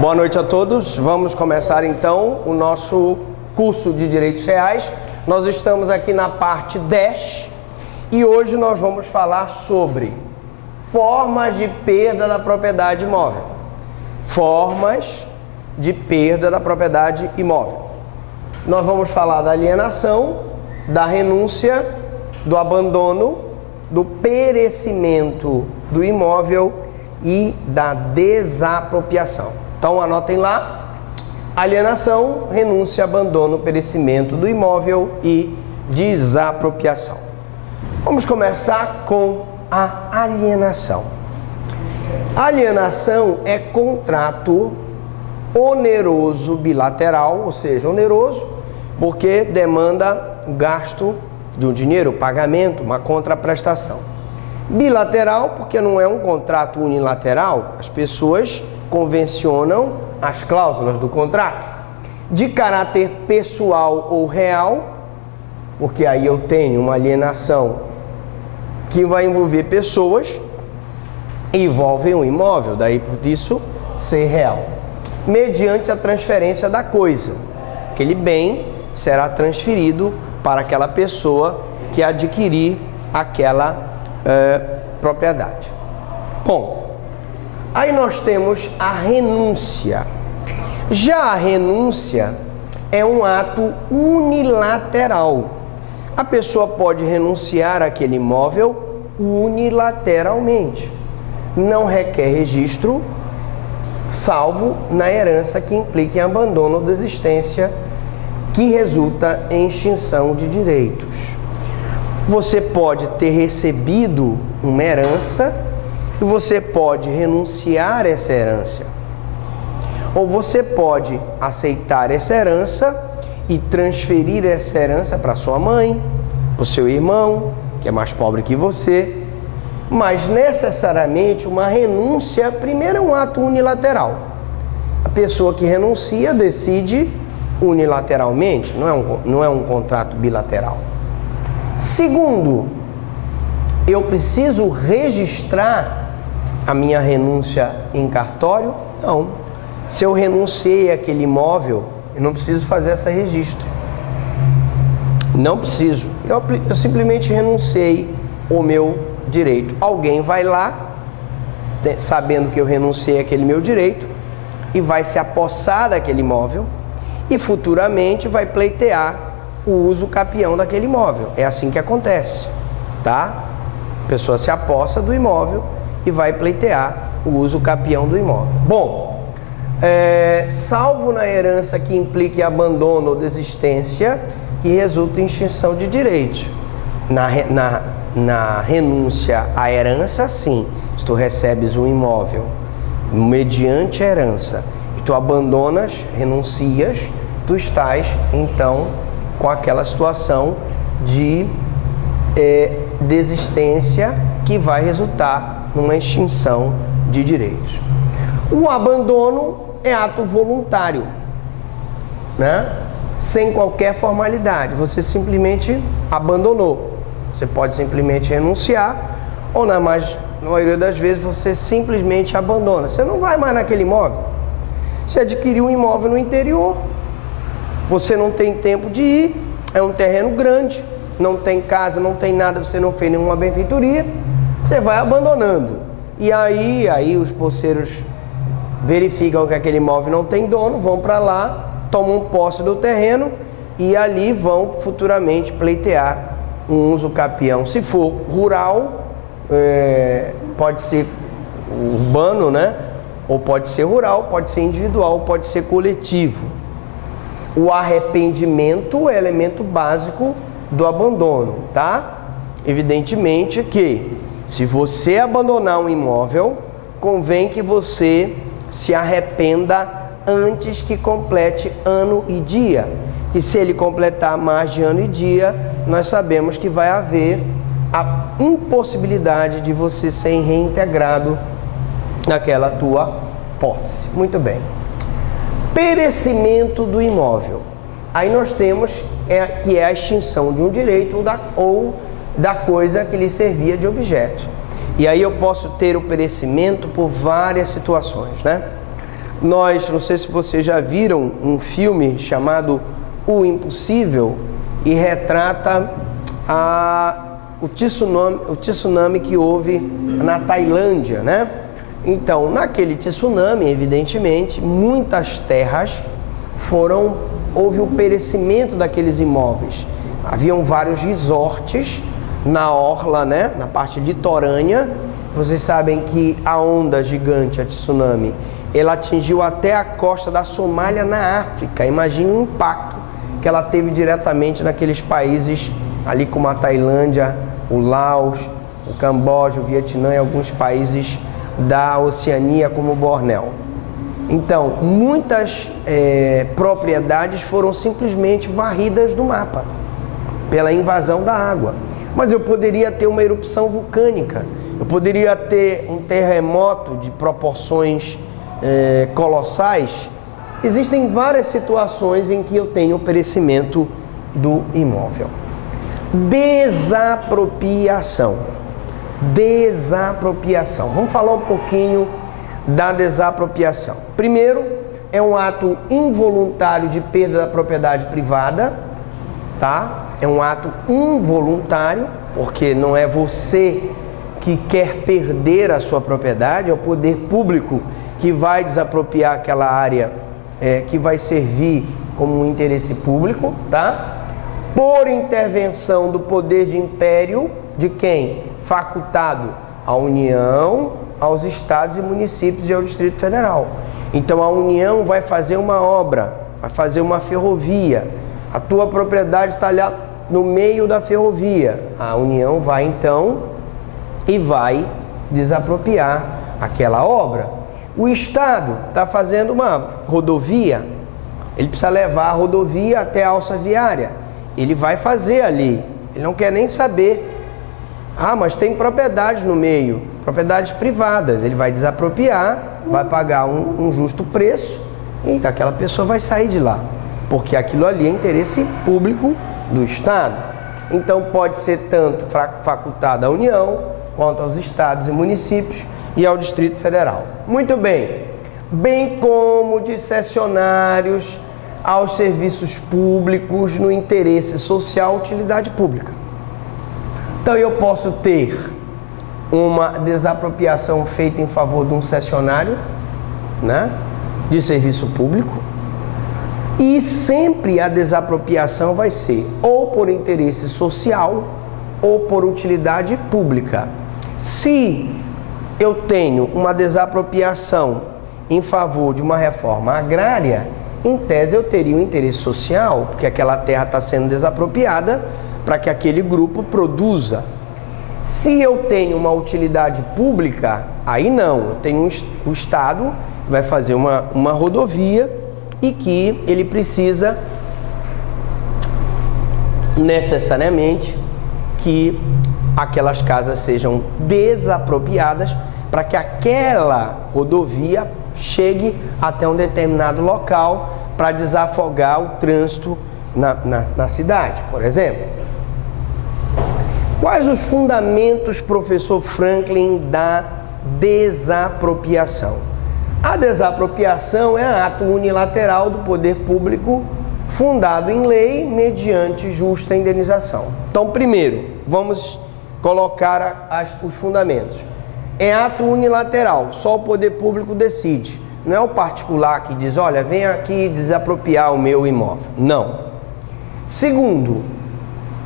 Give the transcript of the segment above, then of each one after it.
Boa noite a todos. Vamos começar então o nosso curso de Direitos Reais. Nós estamos aqui na parte 10 e hoje nós vamos falar sobre formas de perda da propriedade imóvel. Formas de perda da propriedade imóvel. Nós vamos falar da alienação, da renúncia, do abandono, do perecimento do imóvel e da desapropriação. Então anotem lá: alienação, renúncia, abandono, perecimento do imóvel e desapropriação. Vamos começar com a alienação. Alienação é contrato oneroso bilateral, ou seja, oneroso porque demanda o gasto de um dinheiro, pagamento, uma contraprestação. Bilateral porque não é um contrato unilateral, as pessoas convencionam as cláusulas do contrato. De caráter pessoal ou real, porque aí eu tenho uma alienação que vai envolver pessoas e envolve um imóvel, daí por isso ser real. Mediante a transferência da coisa, aquele bem será transferido para aquela pessoa que adquirir aquela propriedade. Bom, aí nós temos a renúncia. Já a renúncia é um ato unilateral. A pessoa pode renunciar àquele imóvel unilateralmente. Não requer registro, salvo na herança que implique em abandono ou desistência, que resulta em extinção de direitos. Você pode ter recebido uma herança e você pode renunciar a essa herança. Ou você pode aceitar essa herança e transferir essa herança para sua mãe, para o seu irmão, que é mais pobre que você. Mas necessariamente uma renúncia, primeiro, é um ato unilateral. A pessoa que renuncia decide unilateralmente, não é um contrato bilateral. Segundo, eu preciso registrar a minha renúncia em cartório? Não. Se eu renunciei àquele imóvel, eu não preciso fazer esse registro. Não preciso. Eu simplesmente renunciei o meu direito. Alguém vai lá, sabendo que eu renunciei àquele meu direito, e vai se apossar daquele imóvel e futuramente vai pleitear o uso capião daquele imóvel. É assim que acontece, tá? A pessoa se apossa do imóvel e vai pleitear o uso capião do imóvel. Bom, salvo na herança que implique abandono ou desistência, que resulta em extinção de direitos. Na renúncia à herança, sim. Se tu recebes um imóvel mediante a herança e tu abandonas, renuncias, tu estás, então, com aquela situação de desistência que vai resultar numa extinção de direitos. O abandono é ato voluntário, né? Sem qualquer formalidade, você simplesmente abandonou. Você pode simplesmente renunciar ou na maioria das vezes você simplesmente abandona. Você não vai mais naquele imóvel. Você adquiriu um imóvel no interior, você não tem tempo de ir, é um terreno grande, não tem casa, não tem nada, você não fez nenhuma benfeitoria, você vai abandonando. E aí os posseiros verificam que aquele imóvel não tem dono, vão para lá, tomam posse do terreno e ali vão futuramente pleitear um uso capião. Se for rural, pode ser urbano, né? Ou pode ser rural, pode ser individual, pode ser coletivo. O arrependimento é elemento básico do abandono, tá? Evidentemente que se você abandonar um imóvel, convém que você se arrependa antes que complete ano e dia. E se ele completar mais de ano e dia, nós sabemos que vai haver a impossibilidade de você ser reintegrado naquela tua posse. Muito bem. Perecimento do imóvel. Aí nós temos que é a extinção de um direito ou da coisa que lhe servia de objeto. E aí eu posso ter o perecimento por várias situações, né? não sei se vocês já viram um filme chamado O Impossível, e retrata o tsunami que houve na Tailândia, né? Então, naquele tsunami, evidentemente, muitas terras houve o perecimento daqueles imóveis. Haviam vários resorts na orla, né? Na parte litorânea. Vocês sabem que a onda gigante, a tsunami, ela atingiu até a costa da Somália, na África. Imagine o impacto que ela teve diretamente naqueles países ali como a Tailândia, o Laos, o Camboja, o Vietnã e alguns países da Oceania como Bornéu. Então, muitas propriedades foram simplesmente varridas do mapa pela invasão da água. Mas eu poderia ter uma erupção vulcânica, eu poderia ter um terremoto de proporções colossais. Existem várias situações em que eu tenho o perecimento do imóvel. Desapropriação. Desapropriação. Vamos falar um pouquinho da desapropriação. Primeiro, é um ato involuntário de perda da propriedade privada, tá? É um ato involuntário, porque não é você que quer perder a sua propriedade, é o poder público que vai desapropriar aquela área que vai servir como um interesse público, tá? Por intervenção do poder de império, de quem? Facultado à União, aos estados e municípios e ao Distrito Federal. Então a União vai fazer uma obra, vai fazer uma ferrovia, a tua propriedade está ali no meio da ferrovia. A União vai então e vai desapropriar aquela obra. O Estado está fazendo uma rodovia, ele precisa levar a rodovia até a alça viária. Ele vai fazer ali, ele não quer nem saber. Ah, mas tem propriedades no meio, propriedades privadas. Ele vai desapropriar, vai pagar um justo preço e aquela pessoa vai sair de lá, porque aquilo ali é interesse público do Estado. Então pode ser tanto facultado à União, quanto aos estados e municípios e ao Distrito Federal. Muito bem. Bem como de cessionários aos serviços públicos no interesse social, utilidade pública. Então eu posso ter uma desapropriação feita em favor de um cessionário, né, de serviço público, e sempre a desapropriação vai ser ou por interesse social ou por utilidade pública. Se eu tenho uma desapropriação em favor de uma reforma agrária, em tese eu teria um interesse social, porque aquela terra está sendo desapropriada para que aquele grupo produza. Se eu tenho uma utilidade pública, aí não, eu tenho o Estado que vai fazer uma rodovia e que ele precisa necessariamente que aquelas casas sejam desapropriadas para que aquela rodovia chegue até um determinado local para desafogar o trânsito na cidade, por exemplo. Quais os fundamentos, professor Franklin, da desapropriação? A desapropriação é ato unilateral do poder público fundado em lei mediante justa indenização. Então, primeiro, vamos colocar os fundamentos. É ato unilateral, só o poder público decide. Não é o particular que diz, olha, vem aqui desapropriar o meu imóvel. Não. Segundo,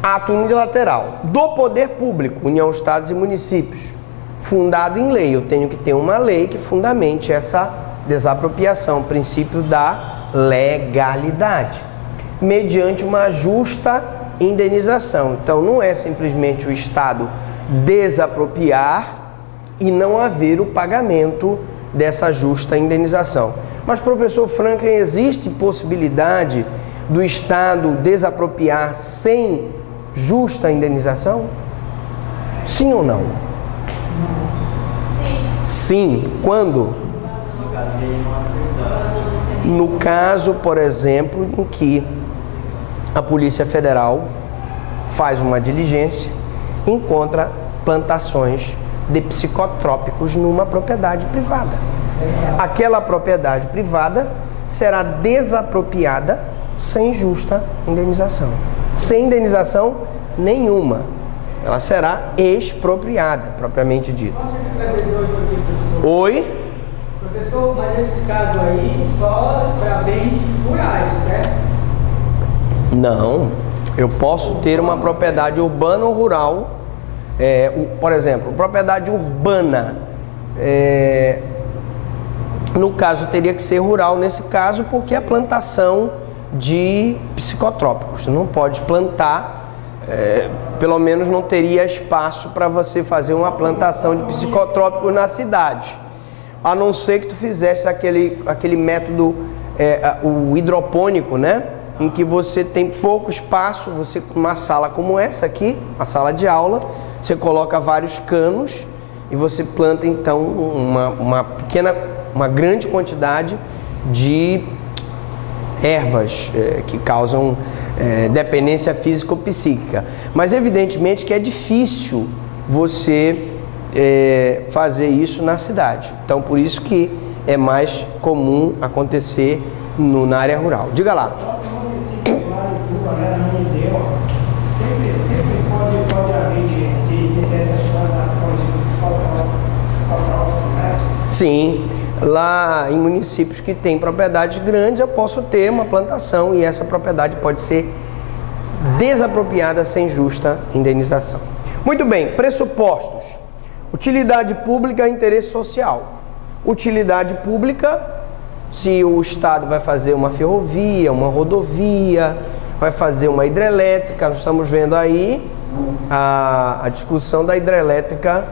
ato unilateral do poder público, União, Estados e Municípios, fundado em lei. Eu tenho que ter uma lei que fundamente essa desapropriação, o princípio da legalidade, mediante uma justa indenização. Então, não é simplesmente o Estado desapropriar e não haver o pagamento dessa justa indenização. Mas, professor Franklin, existe possibilidade do Estado desapropriar sem justa indenização? Sim ou não? Sim. Quando? No caso, por exemplo, em que a Polícia Federal faz uma diligência e encontra plantações de psicotrópicos numa propriedade privada. Aquela propriedade privada será desapropriada sem justa indenização. Sem indenização nenhuma. Ela será expropriada, propriamente dito. Oi? Professor, mas nesse caso aí, só para bens rurais, certo? Não. Eu posso ter uma propriedade urbana ou rural. Por exemplo, propriedade urbana. No caso, teria que ser rural nesse caso, porque é a plantação de psicotrópicos. Você não pode plantar, pelo menos não teria espaço para você fazer uma plantação de psicotrópicos na cidade. A não ser que tu fizesse aquele método, o hidropônico, né? Em que você tem pouco espaço, uma sala como essa aqui, a sala de aula, você coloca vários canos e você planta então uma grande quantidade de ervas que causam dependência físico-psíquica. Mas evidentemente que é difícil você fazer isso na cidade. Então por isso que é mais comum acontecer na área rural. Diga lá. Sim, lá em municípios que têm propriedades grandes, eu posso ter uma plantação e essa propriedade pode ser desapropriada sem justa indenização. Muito bem, pressupostos. Utilidade pública e interesse social. Utilidade pública, se o Estado vai fazer uma ferrovia, uma rodovia, vai fazer uma hidrelétrica, nós estamos vendo aí a discussão da hidrelétrica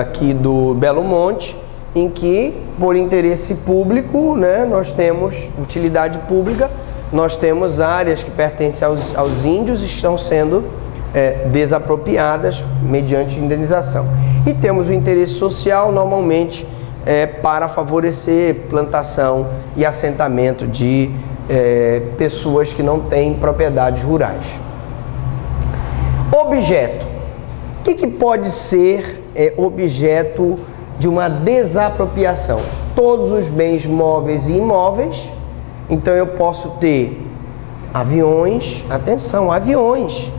aqui do Belo Monte, em que, por interesse público, né, nós temos utilidade pública, nós temos áreas que pertencem aos índios e estão sendo desapropriadas mediante indenização. E temos o interesse social, normalmente, para favorecer plantação e assentamento de pessoas que não têm propriedades rurais. Objeto. O que pode ser objeto de uma desapropriação? Todos os bens móveis e imóveis. Então eu posso ter aviões, atenção, aviões,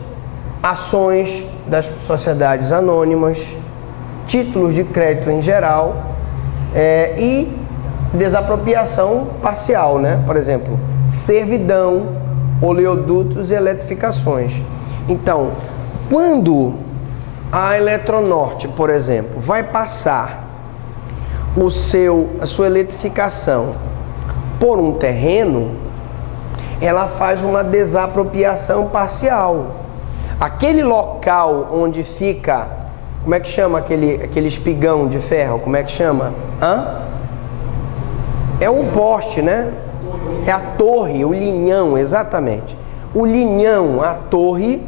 ações das sociedades anônimas, títulos de crédito em geral e desapropriação parcial, né? Por exemplo, servidão, oleodutos e eletrificações. Então, quando a Eletronorte, por exemplo, vai passar a sua eletrificação por um terreno, ela faz uma desapropriação parcial. Aquele local onde fica, como é que chama aquele espigão de ferro? Como é que chama? É o poste, né? É a torre, o linhão, exatamente. O linhão, a torre,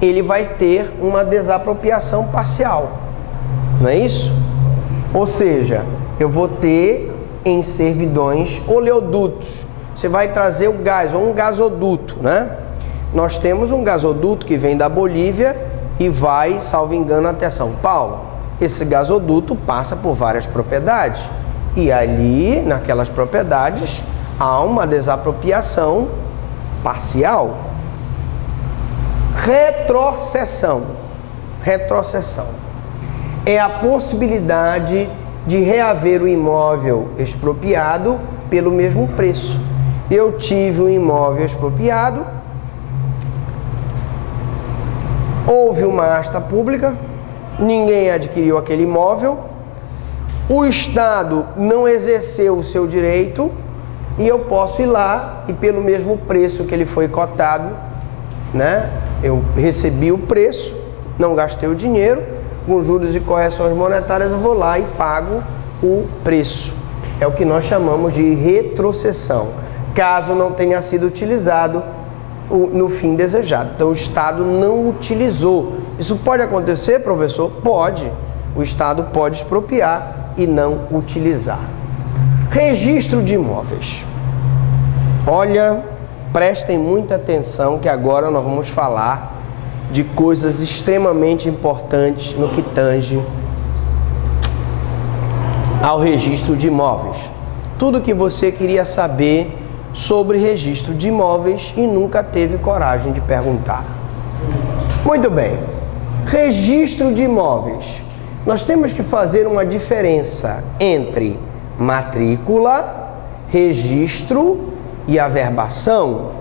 ele vai ter uma desapropriação parcial, não é isso? Ou seja, eu vou ter em servidões oleodutos. Você vai trazer o gás, ou um gasoduto, né? Nós temos um gasoduto que vem da Bolívia e vai, salvo engano, até São Paulo. Esse gasoduto passa por várias propriedades e ali, naquelas propriedades, há uma desapropriação parcial. Retrocessão. Retrocessão é a possibilidade de reaver o imóvel expropriado pelo mesmo preço. Eu tive um imóvel expropriado, houve uma asta pública, ninguém adquiriu aquele imóvel, o Estado não exerceu o seu direito e eu posso ir lá e pelo mesmo preço que ele foi cotado, né? Eu recebi o preço, não gastei o dinheiro, com juros e correções monetárias eu vou lá e pago o preço. É o que nós chamamos de retrocessão, caso não tenha sido utilizado no fim desejado. Então o Estado não utilizou. Isso pode acontecer, professor? Pode. O Estado pode expropriar e não utilizar. Registro de imóveis. Olha, prestem muita atenção que agora nós vamos falar de coisas extremamente importantes no que tange ao registro de imóveis. Tudo que você queria saber sobre registro de imóveis e nunca teve coragem de perguntar. Muito bem. Registro de imóveis. Nós temos que fazer uma diferença entre matrícula, registro e averbação.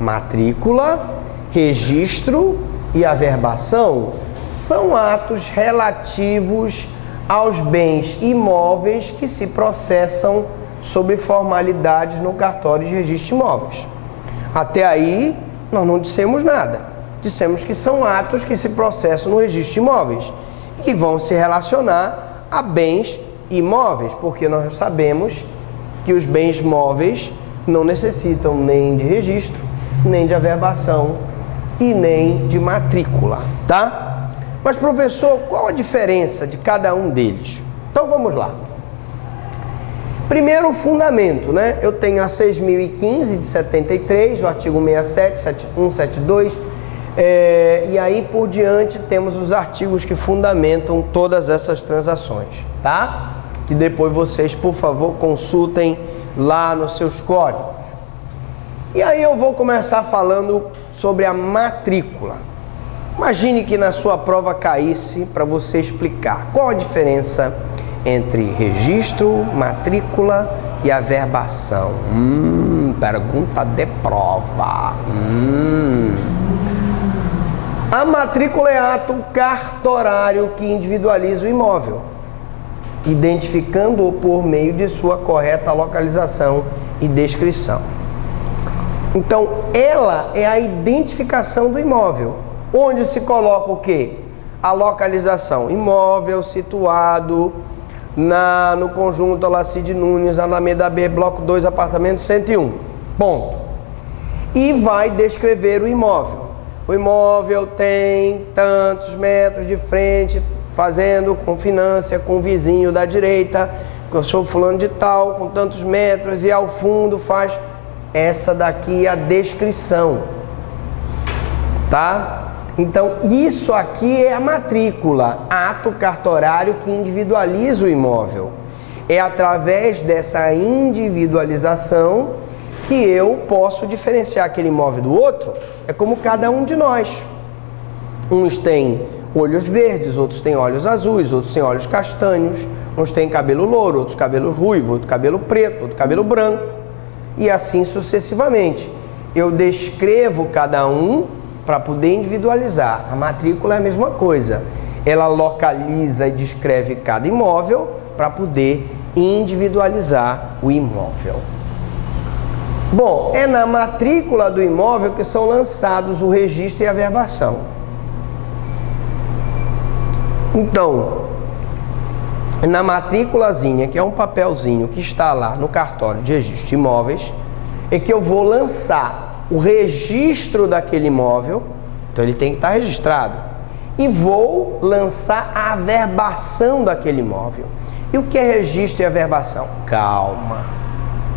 Matrícula, registro e averbação são atos relativos aos bens imóveis que se processam sobre formalidades no cartório de registro de imóveis. Até aí, nós não dissemos nada. Dissemos que são atos que se processam no registro de imóveis e que vão se relacionar a bens imóveis, porque nós sabemos que os bens móveis não necessitam nem de registro, nem de averbação e nem de matrícula, tá? Mas, professor, qual a diferença de cada um deles? Então, vamos lá. Primeiro, o fundamento, né? Eu tenho a 6.015 de 73, o artigo 67, 172, e aí por diante temos os artigos que fundamentam todas essas transações, tá? Que depois vocês, por favor, consultem lá nos seus códigos. E aí eu vou começar falando sobre a matrícula. Imagine que na sua prova caísse para você explicar qual a diferença entre registro, matrícula e averbação. Pergunta de prova. A matrícula é ato cartorário que individualiza o imóvel, identificando-o por meio de sua correta localização e descrição. Então, ela é a identificação do imóvel, onde se coloca o quê? A localização. Imóvel situado no conjunto Alacide Nunes, Alameda B, bloco 2, apartamento 101. Ponto. E vai descrever o imóvel. O imóvel tem tantos metros de frente, fazendo confinância com o vizinho da direita, que eu sou fulano de tal, com tantos metros, e ao fundo faz essa daqui a descrição, tá? Então, isso aqui é a matrícula, ato cartorário que individualiza o imóvel. É através dessa individualização que eu posso diferenciar aquele imóvel do outro. É como cada um de nós. Uns têm olhos verdes, outros têm olhos azuis, outros têm olhos castanhos, uns têm cabelo louro, outros cabelo ruivo, outro cabelo preto, outro cabelo branco, e assim sucessivamente. Eu descrevo cada um para poder individualizar. A matrícula é a mesma coisa. Ela localiza e descreve cada imóvel para poder individualizar o imóvel. Bom, é na matrícula do imóvel que são lançados o registro e a averbação. Então, na matrículazinha, que é um papelzinho que está lá no cartório de registro de imóveis, é que eu vou lançar o registro daquele imóvel, então ele tem que estar registrado, e vou lançar a averbação daquele imóvel. E o que é registro e averbação? Calma,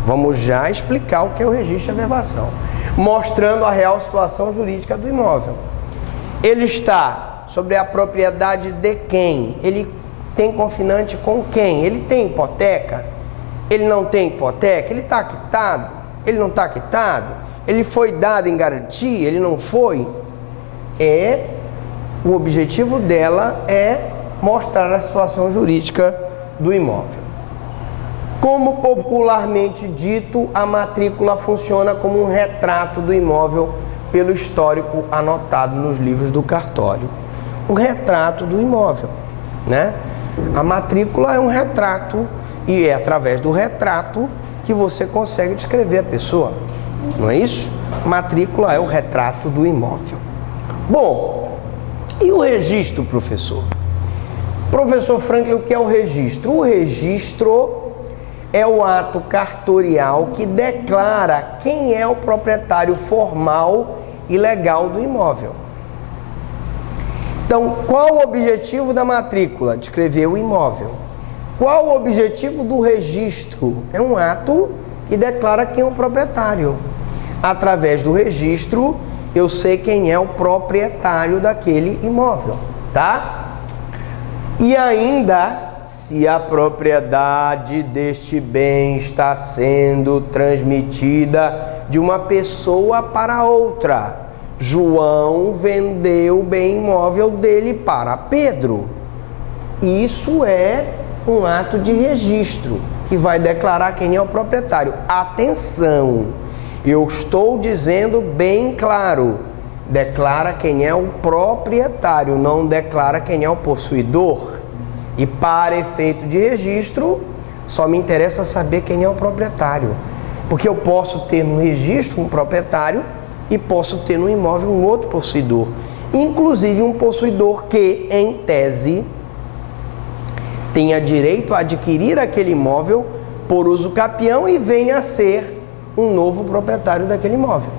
vamos já explicar o que é o registro e averbação, mostrando a real situação jurídica do imóvel. Ele está sobre a propriedade de quem? Ele tem confinante com quem? Ele tem hipoteca? Ele não tem hipoteca? Ele está quitado? Ele não está quitado? Ele foi dado em garantia? Ele não foi? O objetivo dela é mostrar a situação jurídica do imóvel. Como popularmente dito, a matrícula funciona como um retrato do imóvel pelo histórico anotado nos livros do cartório. Um retrato do imóvel, né? A matrícula é um retrato e é através do retrato que você consegue descrever a pessoa, não é isso? Matrícula é o retrato do imóvel. Bom, e o registro, professor? Professor Franklin, o que é o registro? O registro é o ato cartorial que declara quem é o proprietário formal e legal do imóvel. Então, qual o objetivo da matrícula? Descrever o imóvel. Qual o objetivo do registro? É um ato que declara quem é o proprietário. Através do registro, eu sei quem é o proprietário daquele imóvel, tá? E ainda se a propriedade deste bem está sendo transmitida de uma pessoa para outra. João vendeu o bem imóvel dele para Pedro. Isso é um ato de registro que vai declarar quem é o proprietário. Atenção, eu estou dizendo bem claro, declara quem é o proprietário, não declara quem é o possuidor. E para efeito de registro, só me interessa saber quem é o proprietário. Porque eu posso ter no registro um proprietário e posso ter no imóvel um outro possuidor. Inclusive um possuidor que, em tese, tenha direito a adquirir aquele imóvel por uso capião e venha a ser um novo proprietário daquele imóvel.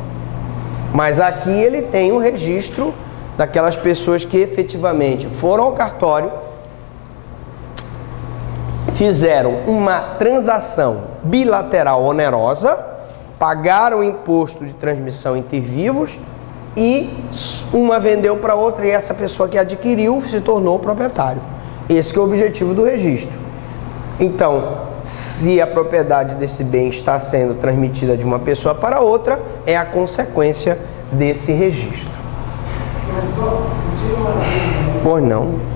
Mas aqui ele tem um registro daquelas pessoas que efetivamente foram ao cartório, fizeram uma transação bilateral onerosa, pagaram o imposto de transmissão inter vivos e uma vendeu para outra e essa pessoa que adquiriu se tornou proprietário. Esse que é o objetivo do registro. Então, se a propriedade desse bem está sendo transmitida de uma pessoa para outra, é a consequência desse registro. Pois não.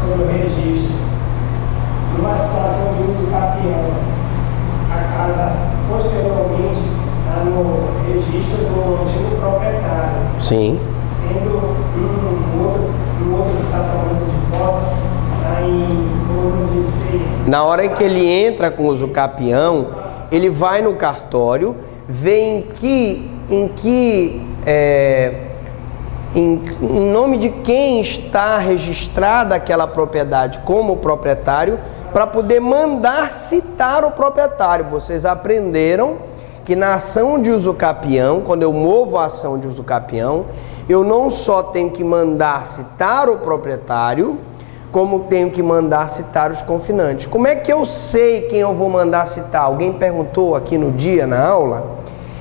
Sobre o registro, numa situação de uso capião, a casa posteriormente está no registro do antigo proprietário. Sim. Sendo um outro que está tomando de posse, está em torno de ser. Na hora em que ele entra com uso capião, ele vai no cartório, vê em nome de quem está registrada aquela propriedade como proprietário, para poder mandar citar o proprietário. Vocês aprenderam que na ação de uso capião, quando eu movo a ação de uso capião, eu não só tenho que mandar citar o proprietário, como tenho que mandar citar os confinantes. Como é que eu sei quem eu vou mandar citar? Alguém perguntou aqui no dia, na aula,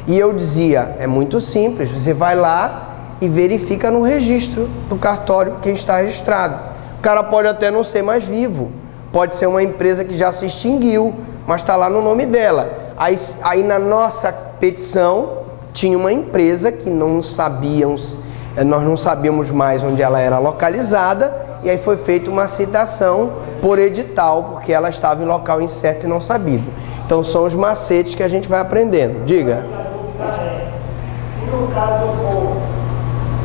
e eu dizia, é muito simples, você vai lá e verifica no registro do cartório quem está registrado. O cara pode até não ser mais vivo, pode ser uma empresa que já se extinguiu, mas está lá no nome dela. Aí na nossa petição tinha uma empresa que nós não sabíamos mais onde ela era localizada, e aí foi feita uma citação por edital, porque ela estava em local incerto e não sabido. Então são os macetes que a gente vai aprendendo. Diga. Se no caso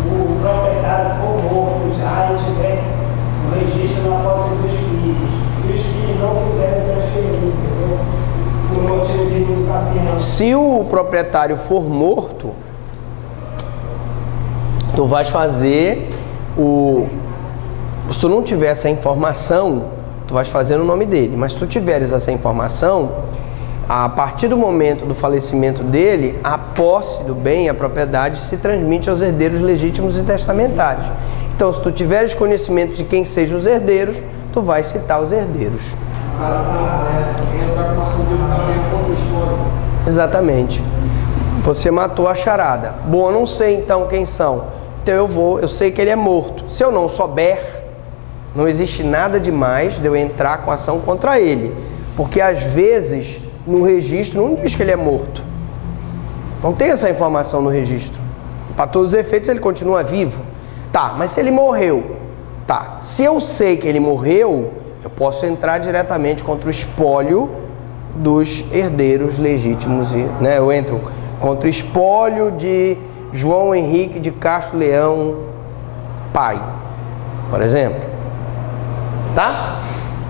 o proprietário for morto já e tiver o registro na posse dos filhos, e os filhos não quiserem transferir, entendeu? Por motivo de uso capião. Se o proprietário for morto, tu vais fazer se tu não tiver essa informação, tu vais fazer no nome dele. Mas se tu tiveres essa informação, a partir do momento do falecimento dele, a posse do bem, a propriedade, se transmite aos herdeiros legítimos e testamentários. Então, se tu tiveres conhecimento de quem sejam os herdeiros, tu vais citar os herdeiros. No caso, entrar com uma ação de julgamento contra o espólio. Exatamente. Você matou a charada. Bom, eu não sei então quem são. Então eu sei que ele é morto. Se eu não souber, não existe nada demais de eu entrar com ação contra ele. Porque às vezes no registro não diz que ele é morto. Não tem essa informação no registro. Para todos os efeitos ele continua vivo. Tá, mas se ele morreu, tá. Se eu sei que ele morreu, eu posso entrar diretamente contra o espólio dos herdeiros legítimos, né? Eu entro contra o espólio de João Henrique de Castro Leão, pai, por exemplo. Tá?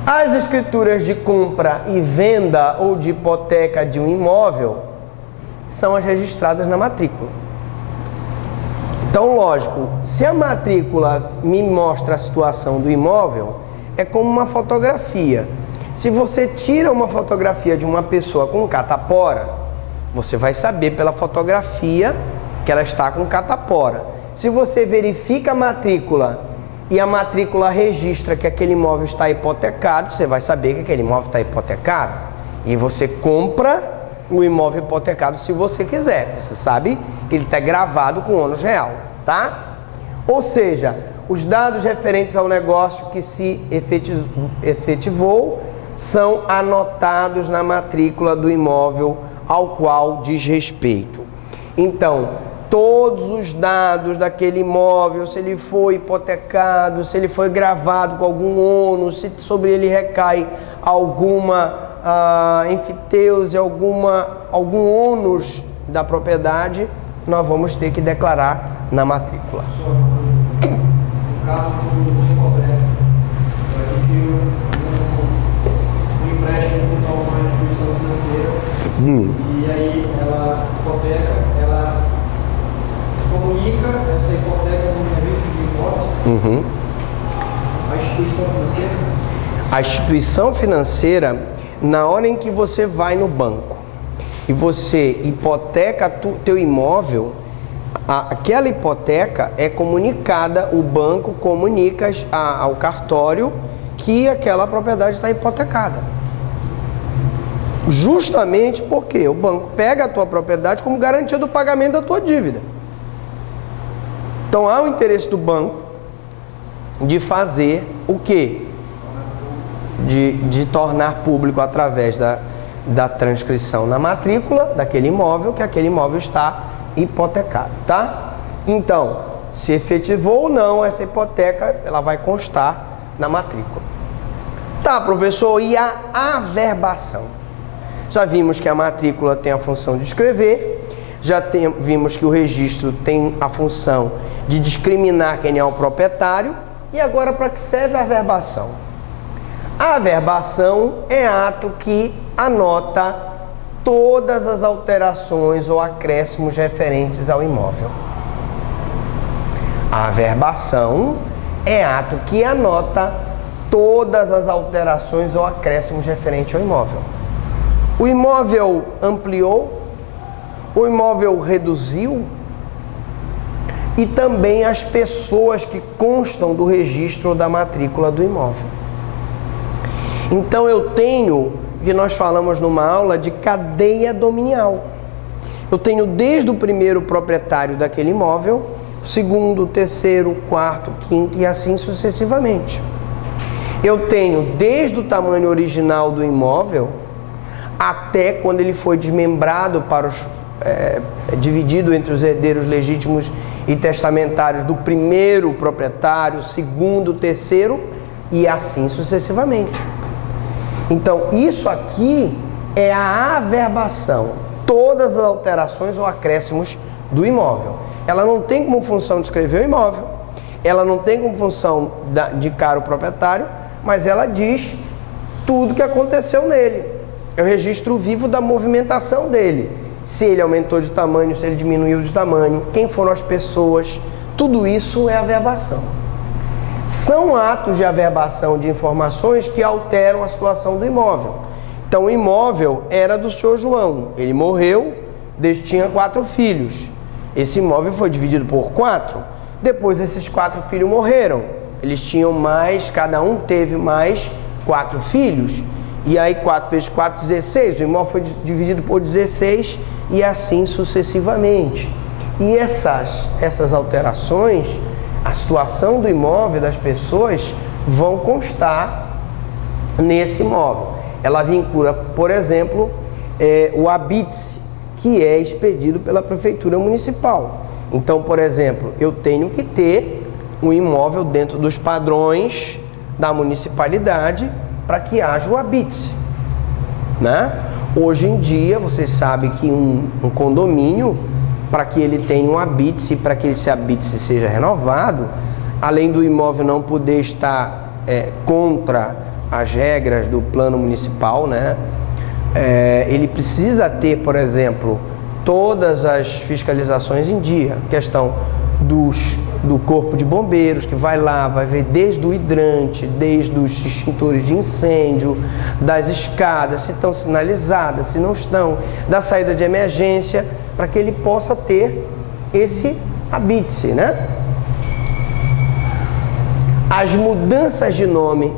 As escrituras de compra e venda ou de hipoteca de um imóvel são as registradas na matrícula. Então, lógico, se a matrícula me mostra a situação do imóvel, é como uma fotografia. Se você tira uma fotografia de uma pessoa com catapora, você vai saber pela fotografia que ela está com catapora. Se você verifica a matrícula e a matrícula registra que aquele imóvel está hipotecado, você vai saber que aquele imóvel está hipotecado. E você compra o imóvel hipotecado se você quiser. Você sabe que ele está gravado com ônus real, tá? Ou seja, os dados referentes ao negócio que se efetivou são anotados na matrícula do imóvel ao qual diz respeito. Então, todos os dados daquele imóvel, se ele foi hipotecado, se ele foi gravado com algum ônus, se sobre ele recai alguma enfiteuse, algum ônus da propriedade, nós vamos ter que declarar na matrícula. No caso do hipoteca, que o empréstimo junto a uma instituição financeira, e aí ela hipoteca, ela comunica essa hipoteca no registro de imóveis, a instituição financeira? A instituição financeira, na hora em que você vai no banco e você hipoteca teu imóvel, aquela hipoteca é comunicada, o banco comunica ao cartório que aquela propriedade está hipotecada. Justamente porque o banco pega a tua propriedade como garantia do pagamento da tua dívida. Então há o interesse do banco de fazer o quê? De tornar público através da transcrição na matrícula daquele imóvel que aquele imóvel está hipotecado, tá? Então, se efetivou ou não essa hipoteca, ela vai constar na matrícula. Tá, professor, e a averbação? Já vimos que a matrícula tem a função de escrever, vimos que o registro tem a função de discriminar quem é o proprietário, e agora para que serve a averbação? A averbação é ato que anota todas as alterações ou acréscimos referentes ao imóvel. A averbação é ato que anota todas as alterações ou acréscimos referentes ao imóvel. O imóvel ampliou, o imóvel reduziu, e também as pessoas que constam do registro ou da matrícula do imóvel. Então eu tenho, que nós falamos numa aula, de cadeia dominial. Eu tenho desde o primeiro proprietário daquele imóvel, segundo, terceiro, quarto, quinto e assim sucessivamente. Eu tenho desde o tamanho original do imóvel até quando ele foi desmembrado para dividido entre os herdeiros legítimos e testamentários do primeiro proprietário, segundo, terceiro e assim sucessivamente. Então, isso aqui é a averbação, todas as alterações ou acréscimos do imóvel. Ela não tem como função descrever o imóvel, ela não tem como função de indicar o proprietário, mas ela diz tudo que aconteceu nele. É o registro vivo da movimentação dele. Se ele aumentou de tamanho, se ele diminuiu de tamanho, quem foram as pessoas, tudo isso é averbação. São atos de averbação de informações que alteram a situação do imóvel. Então, o imóvel era do senhor João. Ele morreu, tinha 4 filhos. Esse imóvel foi dividido por 4. Depois, esses 4 filhos morreram. Eles tinham mais, cada um teve mais 4 filhos. E aí, 4 vezes 4, 16. O imóvel foi dividido por 16 e assim sucessivamente. E essas alterações, a situação do imóvel, das pessoas, vão constar nesse imóvel. Ela vincula, por exemplo, o habite-se, que é expedido pela Prefeitura Municipal. Então, por exemplo, eu tenho que ter um imóvel dentro dos padrões da municipalidade para que haja o habite-se, né? Hoje em dia, vocês sabem que um condomínio, para que ele tenha um habite-se, para que esse habite-se seja renovado, além do imóvel não poder estar contra as regras do plano municipal, né? Ele precisa ter, por exemplo, todas as fiscalizações em dia. Questão do corpo de bombeiros, que vai lá, vai ver desde o hidrante, desde os extintores de incêndio, das escadas, se estão sinalizadas, se não estão, da saída de emergência, para que ele possa ter esse habite-se, né? As mudanças de nome.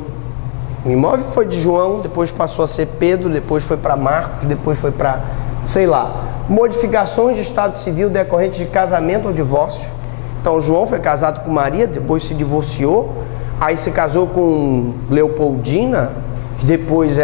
O imóvel foi de João, depois passou a ser Pedro, depois foi para Marcos, depois foi para sei lá, modificações de estado civil decorrentes de casamento ou divórcio. Então, João foi casado com Maria, depois se divorciou, aí se casou com Leopoldina, depois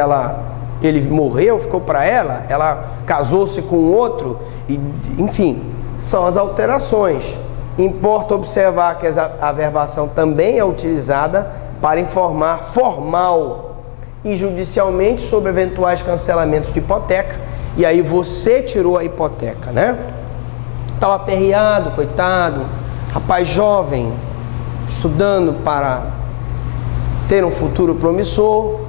ele morreu, ficou para ela casou-se com outro, e, enfim, são as alterações. Importa observar que a averbação também é utilizada para informar formal e judicialmente sobre eventuais cancelamentos de hipoteca, e aí você tirou a hipoteca, né? Estava aperreado, coitado, rapaz jovem, estudando para ter um futuro promissor,